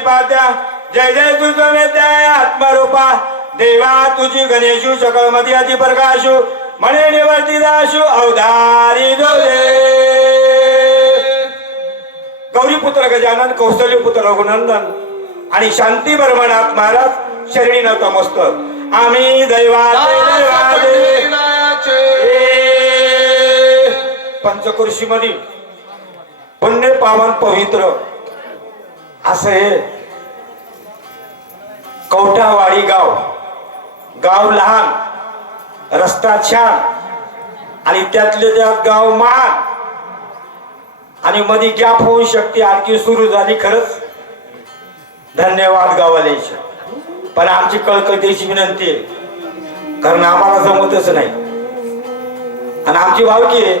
प्रतिपाद्या जय जय तुझ वेद्याय आत्मरूपा. देवा तुझी गणेशू सकळमध्ये अति प्रकाशू म्हणे निवर्ती दाशू अवधारी गौरी पुत्र गजानन कौशल्य पुत्र रघुनंदन आणि शांती बर्मनाथ महाराज शरणी नतमस्तक आम्ही दैवाचे दैवाचे. पंचकृषी मध्ये पुण्य पावन पवित्र. असं हे कवठावाडी गाव. गाव लहान रस्ता छान आणि त्यातले त्यात गाव महान. आणि मध्ये गॅप होऊ शकते आणखी सुरू झाली खरंच. धन्यवाद गावाल्याचे पण आमची कळकळतेची विनंती आहे कारण आम्हाला जमतच नाही. आणि आमची भावकी आहे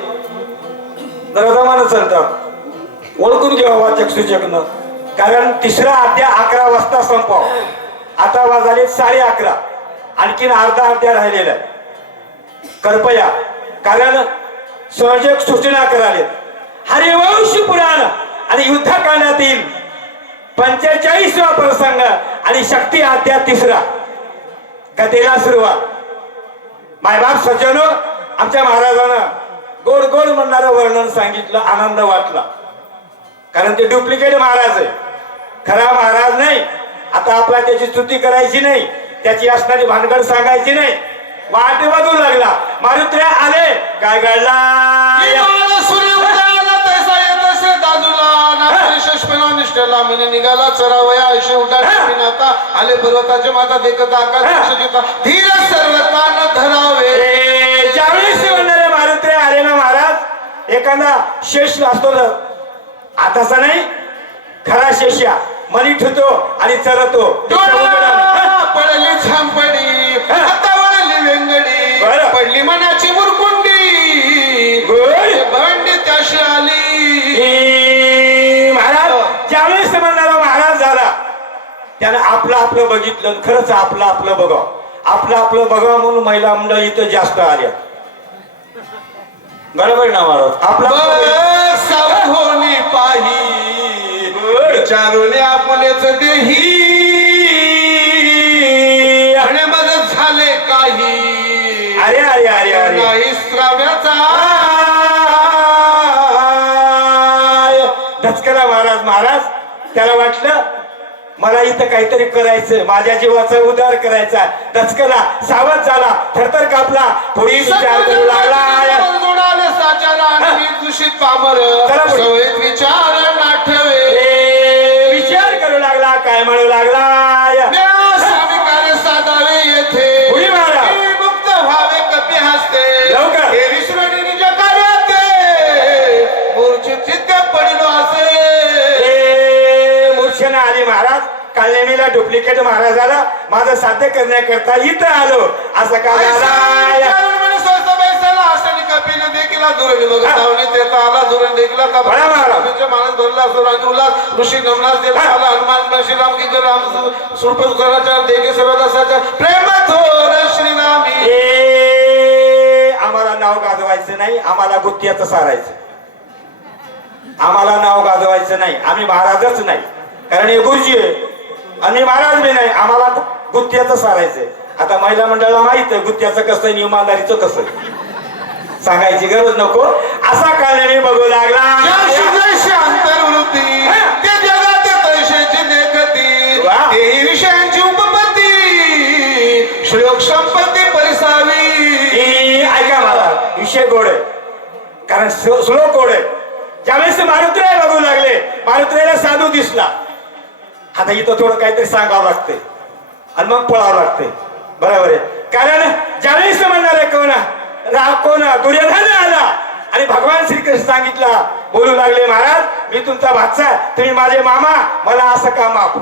जरा जमानं चालतात. ओळखून घ्यावा वाचक सूचकनं कारण तिसरा अध्याय अकरा वाजता संपव. आता वाजले साडे अकरा. आणखीन अर्धा अध्याय राहिलेला कृपया कारण सहजक सूचना करालेत हरिवंश पुराण आणि युद्धकांडातील पंचेचाळीसवा प्रसंग आणि शक्ती अध्याय तिसरा. कथेला सुरुवात. मायबाप सज्जनो आमच्या महाराजांना गोड गोड म्हणणारं वर्णन सांगितलं आनंद वाटला. कारण ते डुप्लिकेट महाराज आहे. खरा महाराज नाही. आता आपला त्याची स्तुती करायची नाही. त्याची असणारी भानगड सांगायची नाही. वाट बघू लागला. मारुत्र्या आले. काय घडला? निघाला. चरावया आयुष्य आले पर्वताचे माता देखत आकाश धीर धरावे. मारुत्र्या आले ना महाराज एखादा शेष असतो ना. आताचा नाही खरा शेष्या मनी ठेवतो आणि चरतो. पडली झांपडी आता वळली वेंगडी. पडली मनाची मुरकुंडी. भांडी त्याशी आली. महाराज ज्यावेळेस ते म्हणणारा महाराज झाला त्यानं आपलं आपलं बघितलं खरंच आपलं आपलं बघाव. आपलं आपलं बघावं म्हणून महिला मंडळ इथं जास्त आल्या. बरोबर ना महाराज? आपलं आपलं बघ सावधोनी पाही आपुलेच देही. आणि मदत झाले काही. अरे अरे अरे अरे. नाही श्राव्याचा. धचकला महाराज महाराज. त्याला वाटलं मला इथं काहीतरी करायचं माझ्या जीवाचा उद्धार करायचा. धचकला सावध झाला. थरथर कापला. पुढे विचार करू लागला. आणि दूषित पामर. सवयीत विचार. डुप्लिकेट महाराजाला माझं साध्य करण्याकरता इथं आलो. असं का झाला? बळा मारा. ऋषी नमनास दिला आला. हनुमान श्रीराम की राम सुरपत देखे सर्वदासाच्या प्रेम थोर श्रीरामी ए, आम्हाला नाव गाजवायचं नाही. आम्हाला गुत्त्याचं सारायचं. आम्हाला नाव गाजवायचं नाही. आम्ही महाराजच नाही. कारण हे गुरुजी आहे. आणि महाराज बी नाही आम्हाला गुत्त्याचं सारायचंय आता महिला मंडळाला माहीत आहे गुत्त्याचं कसं आणि इमानदारीचं कसं. सांगायची गरज नको. असा काळने बघू लागला. विषयांची उपपत्ती. श्लोक संपत्ती परिसावी. ऐका मला विषय गोड आहे. कारण स्लो- श्लोक गोड आहे. ज्यावेळेस ते मारुत्र्या बघू लागले मारुत्र्याला साधू दिसला. आता इथं थोडं काहीतरी सांगावं लागतंय. आणि मग पळावं लागतंय. बरोबर आहे. कारण ज्यावेळेस म्हणणार आहे कोणा? रा कोण? दुर्योधन आला. आणि भगवान श्रीकृष्ण सांगितला बोलू लागले महाराज मी तुमचा भाचा तुम्ही माझे मामा. मला असं का माफ?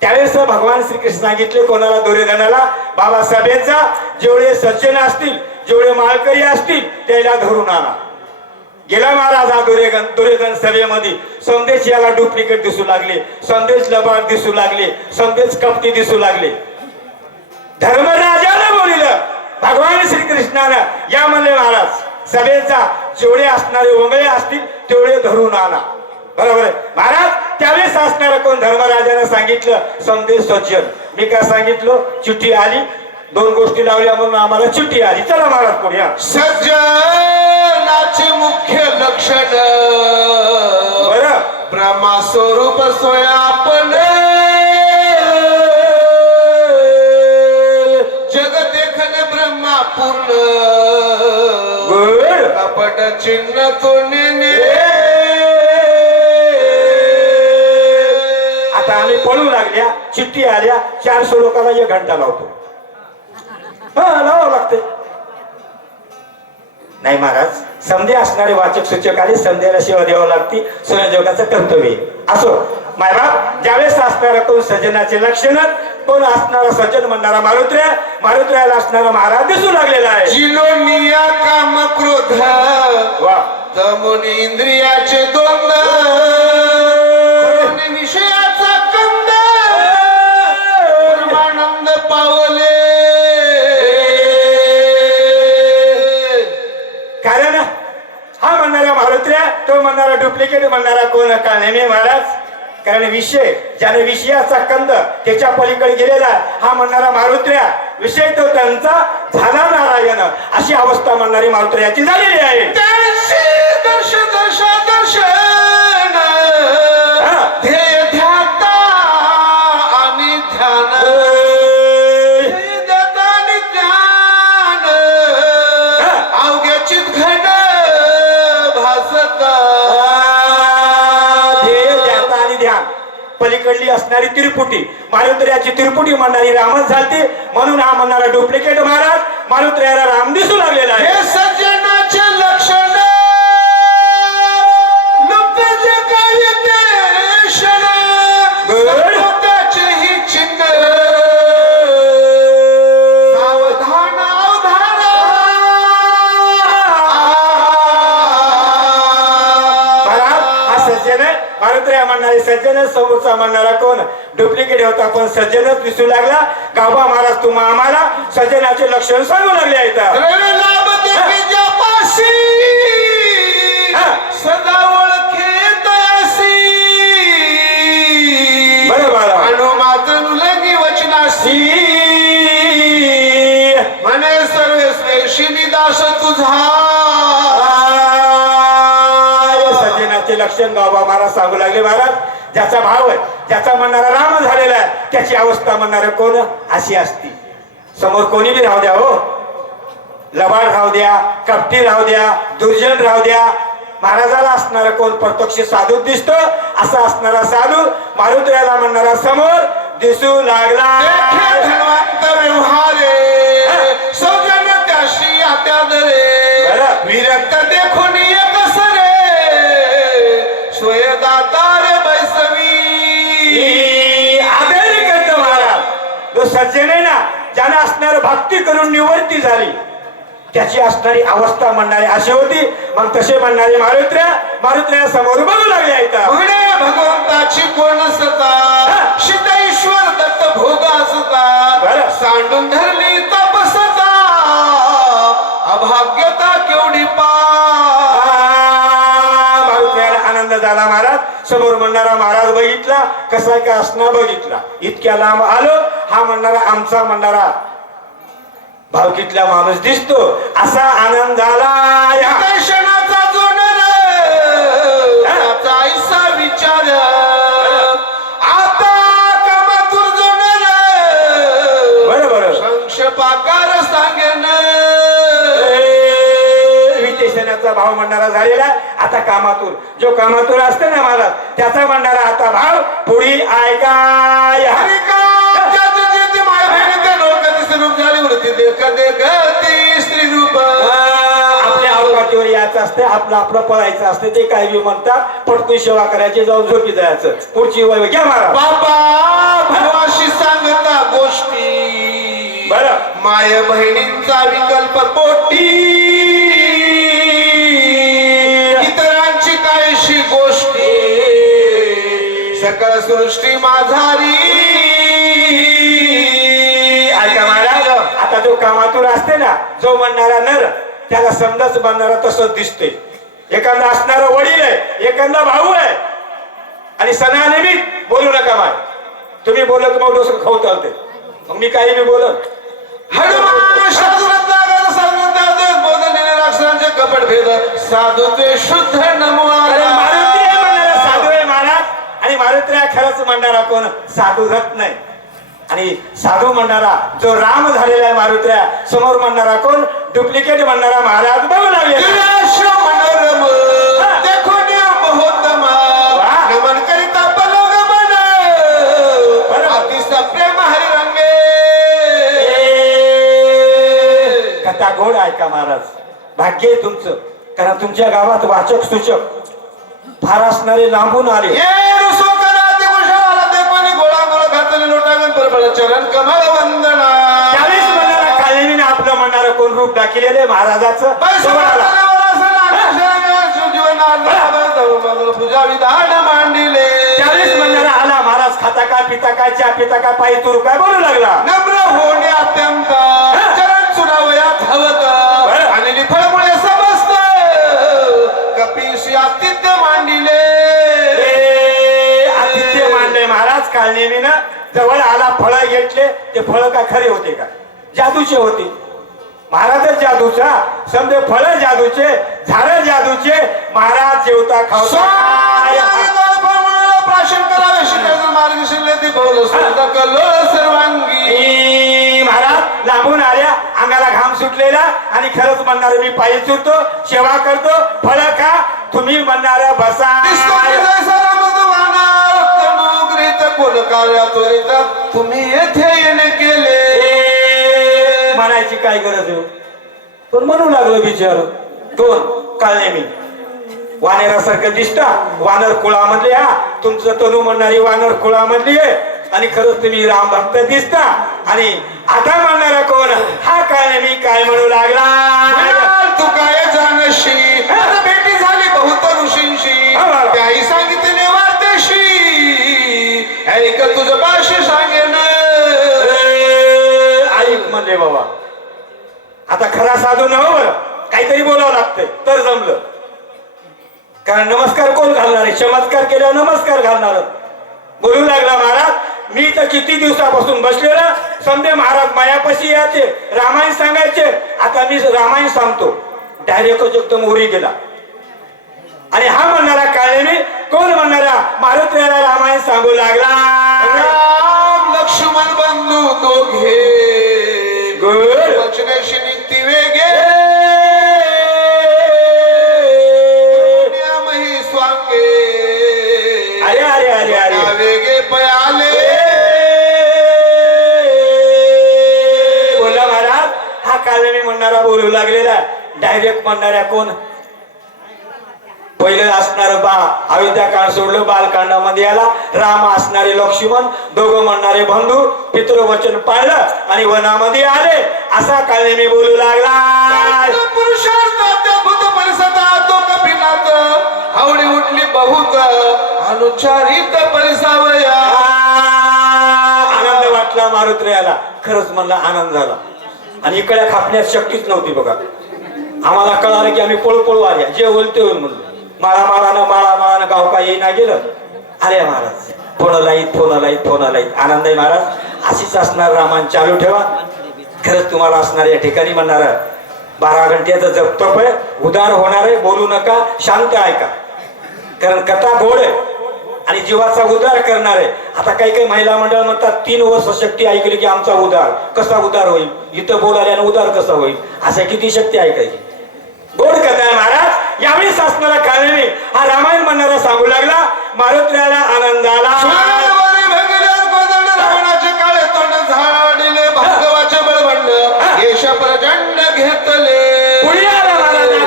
त्यावेळेस भगवान श्रीकृष्ण सांगितले कोणाला? दुर्योधनाला. बाबा जा जेवढे सज्जन असतील जेवढे माळकरी असतील त्याला धरून आणा. गेला महाराज हा दुर्योधन दुर्योधन सभेमध्ये. संदेश याला डुप्लिकेट दिसू लागले. संदेश लबाड दिसू लागले. संदेश कपटी दिसू लागले. धर्मराजानं बोलिलं. भगवान श्रीकृष्णानं. या म्हणले महाराज सभेचा जेवढे असणारे वंगळे असतील तेवढे धरून आला बरोबर आहे. महाराज त्यावेळेस असणारा कोण? धर्मराजानं सांगितलं संदेश सज्जन. मी काय सांगितलं? चिठ्ठी आली. दोन गोष्टी लावल्या म्हणून आम्हाला चिठ्ठी आली. चला महाराज पुढे या. सज्जनाचे मुख्य लक्षण. बरं. ब्रह्मा स्वरूप स्वयापन जग देखन ब्रह्मा पूर्ण. कपट चिन्ह तो नेने आता आम्ही पळू लागल्या चिठ्ठी आल्या चारशे लोकांना एक घंटा लावतो. हा लावावं लागते नाही महाराज संधी असणारे वाचक सूचक आणि संध्याला सेवा द्यावं लागते संयोजकाचं कर्तव्य. असो मायबाप ज्यावेळेस असणारा कोण सज्जनाचे लक्षण कोण असणारा सज्जन म्हणणारा मारुत्र्या मारुत्र्याला असणारा महाराज दिसू लागलेला आहे. जिलोनिया काम क्रोध वा. तमुन इंद्रियाचे द्वंद. तो डुप्लिकेट म्हणणारा कोण? का नेहमी महाराज. कारण विषय ज्याने विषयाचा कंद त्याच्या पलीकडे गेलेला हा म्हणणारा मारुत्र्या. विषय तो त्यांचा झाला नारायण. अशी अवस्था म्हणणारी मारुत्र्याची झालेली आहे. पलीकडली असणारी तिरुपुटी. मारुत्र्याची तिरुपुटी म्हणणारी रामच झालती. म्हणून हा म्हणणारा डुप्लिकेट महाराज मारुत्र्याला राम दिसू लागलेला आहे. हे सज्जनाचे लक्षण लुप्त जे काही सज्जन समोरचा म्हणणारा कोण? डुप्लिकेट होता पण सज्जनच दिसू लागला. गाभा महाराज तुम्हा आम्हाला सज्जनाचे लक्षण सांगू लागले आहेत. लक्षण गावबा महाराज सांगू लागले महाराज. ज्याचा भाव आहे ज्याचा म्हणणारा राम झालेला आहे त्याची अवस्था म्हणणारा कोण? अशी असती. समोर कोणी बी राहू द्या हो. लबाड राहू द्या कपटी राहू द्या दुर्जन राहू द्या. महाराजाला असणारा कोण? प्रत्यक्ष साधू दिसतो असा असणारा साधू मारुत्र्याला म्हणणारा समोर दिसू लागला. व्यवहारे सौजन्य त्याशी आत्यादरे जो सज्जन आहे ना ज्यानं असणार भक्ती करून निवृत्ती झाली. त्याची असणारी अवस्था म्हणणारी अशी होती. मग तसे म्हणणारे मारुत्र्या मारुत्र्या समोर बघू लागले आहेत भगवंताची कोण सता शित ईश्वर दत्त भोग असता. सांडून धरली तपसता? अभाग्यता केवढी पा मारुत्र्याला आनंद झाला महाराज. समोर म्हणणारा महाराज बघितला कसा का असणार बघितला. इतक्या लांब आलो हा म्हणणारा आमचा म्हणणारा. भावकीतला माणूस दिसतो असा आनंद झाला भाव म्हणणारा झालेला. आता कामातूर जो कामातूर असतो ना महाराज त्याचा म्हणणारा आता भाव पुढी हरिका रूप झाली वृत्ती देख देख ती स्त्री रूप आपल्या अवकाटीवर यायचं असते आपलं आपलं पळायचं असते ते काय बी म्हणतात पटकून सेवा करायची जाऊन झोपी जायचं. पुढची वय घ्या मारा बाबा भावाशी सांगता गोष्टी. बरं. माय बहिणींचा विकल्प पोटी. इतरांची काहीशी गोष्टी. सकळ सृष्टी माझारी. जो कामातून असते ना जो म्हणणारा नर त्याला समजाच बांधणारा तसंच दिसते एखादा असणारा वडील आहे एखादा भाऊ आहे आणि सणानिमित्त बोलू नका मार तुम्ही बोलत मग डोसं खाऊ चालते मग मी काही बी बोलत. कपट भेद. साधू ते शुद्ध नमो मारुती आहे साधू आहे महाराज. आणि मारुती आहे खरंच म्हणणारा कोण? साधू रथ नाही. आणि साधू म्हणणारा जो राम झालेला आहे मारुत्र्या समोर म्हणणारा कोण? डुप्लिकेट म्हणणारा महाराज बघू लागले. कथा गोड ऐका महाराज? भाग्य आहे तुमचं. कारण तुमच्या गावात वाचक सूचक फार असणारे लांबून आले. परबळ चरण कमळ वंदना त्यावेळेस म्हणणारा कालिमीने आपलं म्हणणारं कोण रूप दाखिलेलं महाराजाचं? मांडिले. त्यावेळेस म्हणणारा आला महाराज खाता काय पिता काय चहा पिता काय पायी तुरू काय? बोलू लागला. नम्र होणे अत्यंत. चरण चुडावयात हवत. आणि फळमुळे समस्त कपीशी आतिथ्य मांडिले. आतिथ्य मानले महाराज कालनेमीनं जवळ आला फळ घेतले ते फळ का खरे होते का? जादूचे होते. महाराजच जादूचा. समजे फळ जादूचे झाड जादूचे. महाराज जेवता खावता प्राशन करावे शिकायचं मार्ग शिरले ती सर्वांगी. महाराज लांबून आल्या अंगाला घाम सुटलेला आणि खरंच म्हणणार मी पायी चुरतो सेवा करतो फळ खा तुम्ही म्हणणार बसा. रक्तनुग्रहित कोण कार्या त्वरित तुम्ही येथे येणे केले. म्हणायची काय गरज पण म्हणू लागलो काळने मी. वानेरासारखं दिसता वानर कुळामधले हा. तुमचं तनू म्हणणारी वानर कुळामधली आहे. आणि खरंच तुम्ही राम भक्त दिसता. आणि आता म्हणणारा कोण? हा काळने मी काय म्हणू लागला? तू काय जानशी आता भेटी झाली बहुत ऋषींशी ऐक तुझं भाष्य सांगेन. ऐक म्हणले बाबा. आता खरा साधू न बरं. काहीतरी बोलावं लागतंय. तर जमलं. कारण नमस्कार कोण घालणार आहे? चमत्कार केल्यावर नमस्कार घालणार बोलू लागला महाराज. मी तर किती दिवसापासून बसलेला समजे महाराज मायापाशी यायचे रामायण सांगायचे. आता मी रामायण सांगतो. डायरेक्ट एकदम उरी गेला. आणि हा म्हणणारा काळे मी कोण म्हणणारा मारुतीला रामायण सांगू लागला. राम लक्ष्मण बंधू दोघे. गुड. वचनेशी निघती वेगे. स्वांगे. अरे अरे अरे अरे. वेगे पयाले. बोला महाराज हा म्हणणारा बोलू लागलेला. डायरेक्ट म्हणणाऱ्या कोण? पहिलं असणार बा अयोध्या काळ सोडलं बालकांडामध्ये आला राम असणारे लक्ष्मण दोघं म्हणणारे बंधू पितृवचन पाळलं आणि वनामध्ये आले. असा काळ मी बोलू लागला. आवडी उठली बहुत अनुचारित परिसावया. आनंद वाटला मारुत्र्याला. खरंच म्हणला आनंद झाला. आणि इकडे खापण्यात शक्तीच नव्हती बघा. आम्हाला कळालं की आम्ही पळू पळू आल्या. जे होईल ते होईल म्हणलं माळा माळानं माळा माळानं गाव येई येईना गेलं. अरे महाराज. फोन लाईत फोन लाईत फोन लाईत आनंद आहे महाराज. अशीच असणार रामान चालू ठेवा. खरंच तुम्हाला असणार या ठिकाणी म्हणणार बारा घंट्याचं जपतप आहे उदार होणार आहे. बोलू नका शांत ऐका. कारण कथा गोड आहे. आणि जीवाचा उद्धार करणार आहे. आता काही काही महिला मंडळ म्हणतात तीन वर्ष शक्ती ऐकली की आमचा उद्धार कसा उद्धार होईल? इथं बोलाल्यानं उद्धार कसा होईल? अशा किती शक्ती ऐकायची? गोड कथा आहे महाराज. यावेळी शासनाला कारणे हा रामायण म्हणणारा सांगू लागला मारुत्र्याला आनंदाला प्रचंड घेतले.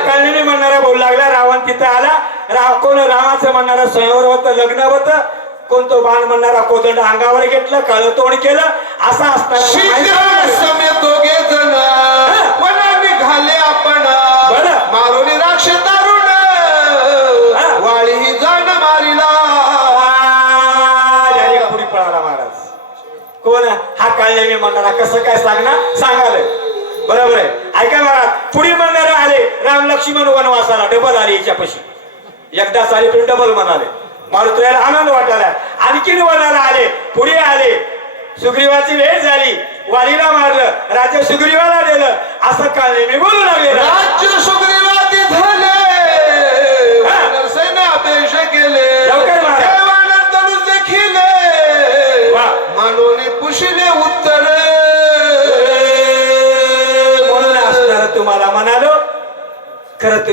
काळजीने म्हणणारा बोलू लागला रावण तिथे आला. राव कोण रामाचं म्हणणारा स्वयंवर होत लग्न होत. कोणतो बाण म्हणणारा कोदंड अंगावर घेतलं काळतोंड केलं. असं असताना कळले मी म्हणणारा कसं काय सांगणार? सांगाल बरोबर आहे. ऐका महाराज पुढे म्हणणारे आले राम लक्ष्मण वनवासाला डबल आले याच्यापाशी. एकदाच आले पण डबल म्हणाले मारुतीला आनंद वाटायला. आणखीन वनाला आले पुढे आले. सुग्रीवाची वेळ झाली. वालीला मारलं राजा सुग्रीवाला दिलं असं कळले मी बोलू लागले. राज्य सुग्रीवादी झाले. केले.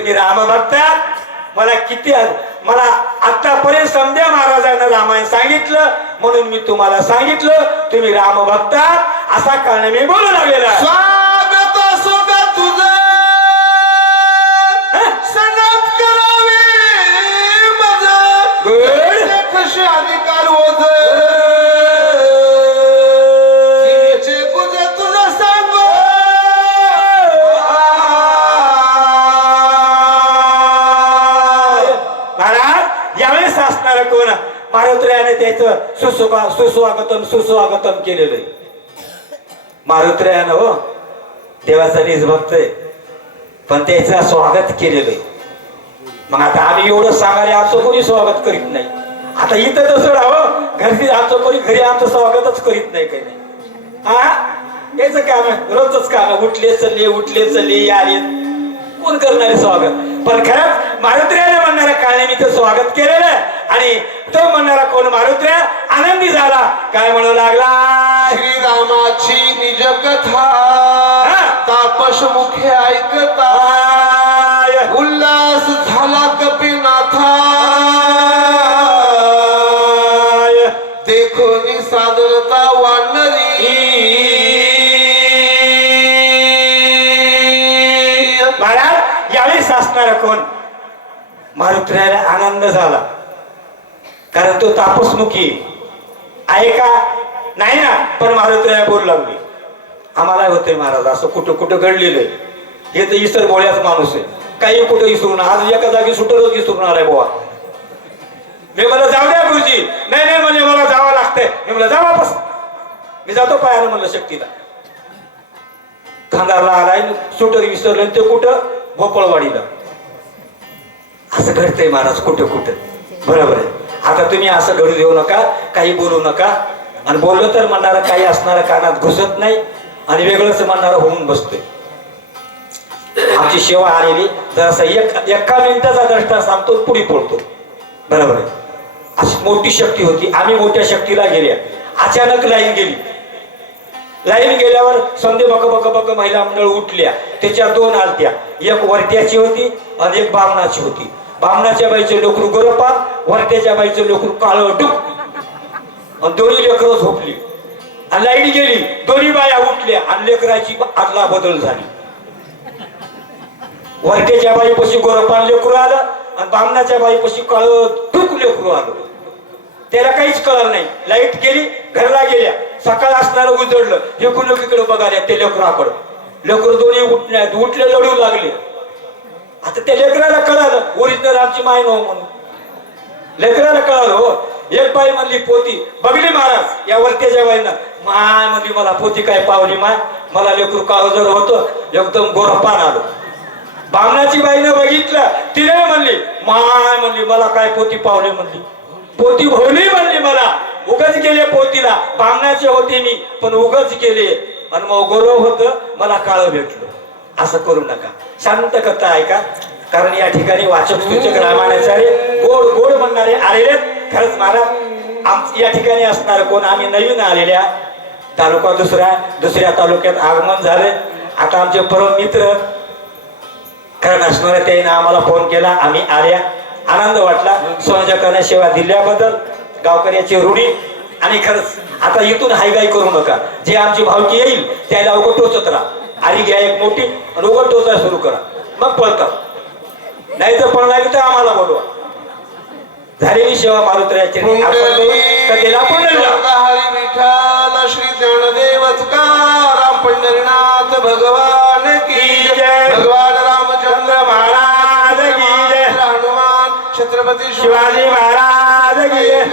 खरं राम भक्तात मला किती मला आतापर्यंत समजा महाराजांना रामायण सांगितलं म्हणून मी तुम्हाला सांगितलं तुम्ही राम भक्तात असा कारण मी बोलू लागलेला यावेळेस कोण? मारुत्र्याने त्याचं सुसुका सुस्वागतम सुस्वागतम केलेलं आहे. मारुत्र्यानं हो देवाचा निज भक्त आहे पण त्याचं स्वागत केलेलं आहे. मग आता आम्ही एवढं सांगायला आमचं कोणी स्वागत करीत नाही. आता इथं तसं राहावं हो, घरी आमचं कोणी घरी आमचं स्वागतच करीत नाही काही नाही. हा? याच काम आहे रोजच काम आहे. उठले चलले उठले चलले आले कोण करणारे स्वागत? पण खरंच मारुत्र्याने म्हणणाऱ्या काळ्याने तर स्वागत केलेलं आहे. आणि तो म्हणणारा कोण मारुत्र्या आनंदी झाला. काय म्हणू लागला? श्रीरामाची निज कथा. तापस मुखे ऐकता. उल्हास झाला कपिनाथा. देखोनी सादरता वानरी. महाराज यावेळी सासणार कोण? मारुत्र्याला आनंद झाला. कारण तो तापसमुखी आहे. का? नाही ना. पण महाराज बोलू लागली. आम्हाला होते महाराज असं कुठं कुठं घडलेलं आहे. हे तर इसर बोळ्याच माणूस आहे. काही कुठं इसरून आज एका जागी सुटरच इसरून आलाय बोवा. मी मला जाऊ द्या गुरुजी. नाही नाही म्हणजे मला जावं लागतंय. मी मला जा वापस. मी जातो पायाला म्हणलं शक्तीला. खांदारला आलाय सुटर विसरलं ते कुठं? भोपळवाडीला. असं घडतंय महाराज कुठं कुठं. बरोबर आहे. आता तुम्ही असं घडू देऊ नका काही बोलू नका. आणि बोललं तर म्हणणारा काही असणारा कानात घुसत नाही आणि वेगळंच म्हणणारा होऊन बसतोय. आमची सेवा आलेली जरासा एक एका मिनिटाचा दृष्टा सांगतो पुढे पडतो बरोबर आहे? अशी मोठी शक्ती होती. आम्ही मोठ्या शक्तीला गेल्या. अचानक लाईन गेली. लाईन गेल्यावर समजे बक बक बक महिला मंडळ उठल्या. त्याच्या दोन आलत्या. एक वरत्याची होती आणि एक बामणाची होती. बामणाच्या बाईचे लोकरू गोरपान वरट्याच्या बाईचे लोकरू काळ डुक. दोन्ही लेकरं झोपली. आणि लाइट गेली दोन्ही बाया उठल्या आणि लेकराची आदला बदल झाली. वरट्याच्या बाईपाशी गोरपान लेकरू आलं आणि बामणाच्या बाईपाशी काळ डुक लेकरू आलं. त्याला काहीच कळलं नाही. लाइट गेली घरला गेल्या. सकाळ असणार उजडलं हे एकीकडे बघाल्या ते लेकराकडं. लेकर दोन्ही उठल्या उठले लढू लागले. आता त्या लेकराला कळालं ओरिजिनल आमची माय नव हो म्हणून. लेकराला कळालं हो. एक बाई म्हणली पोती बघली महाराज या वरत्याच्या बाईनं. माय म्हणली मला पोती काय पावली माय? मला लेकरू काळजर होतं एकदम गोरपान आलो. बामणाची बाईनं बघितलं तिने म्हणली माय म्हणली मला काय पोती पावली म्हणली. पोती भोवली म्हणली मला. उगच गेले पोतीला. बामणाचे होते मी पण उगच गेले. आणि मग गौरव होत मला काळ भेटलं. असं करू नका. शांत कथा ऐका. कारण या ठिकाणी वाचक सूचक रामायणाचार्य गोड गोड म्हणणारे आलेले खरंच महाराज आम या ठिकाणी असणार कोण? आम्ही नवीन आलेल्या. तालुका दुसऱ्या दुसऱ्या तालुक्यात आगमन झाले. आता आमचे परम मित्र कारण असणाऱ्या त्याने आम्हाला फोन केला. आम्ही आल्या. आनंद वाटला. संयोजकांना सेवा दिल्याबद्दल गावकऱ्याची रूढी. आणि खरंच आता इथून हायगाई करू नका. जे आमची भावकी येईल त्याला अवघड टोचत राहा. आरी घ्या एक मोठी आणि उघड टोचा सुरू करा. मग पळतात नाही तर पळणार तर आम्हाला बोलवा. झालेली सेवा लावा. हरी विठ्ठल श्री ज्ञानदेव तुकाराम पंढरीनाथ भगवान की जय? भगवान रामचंद्र महाराज की जय. हनुमान छत्रपती शिवाजी महाराज की जय.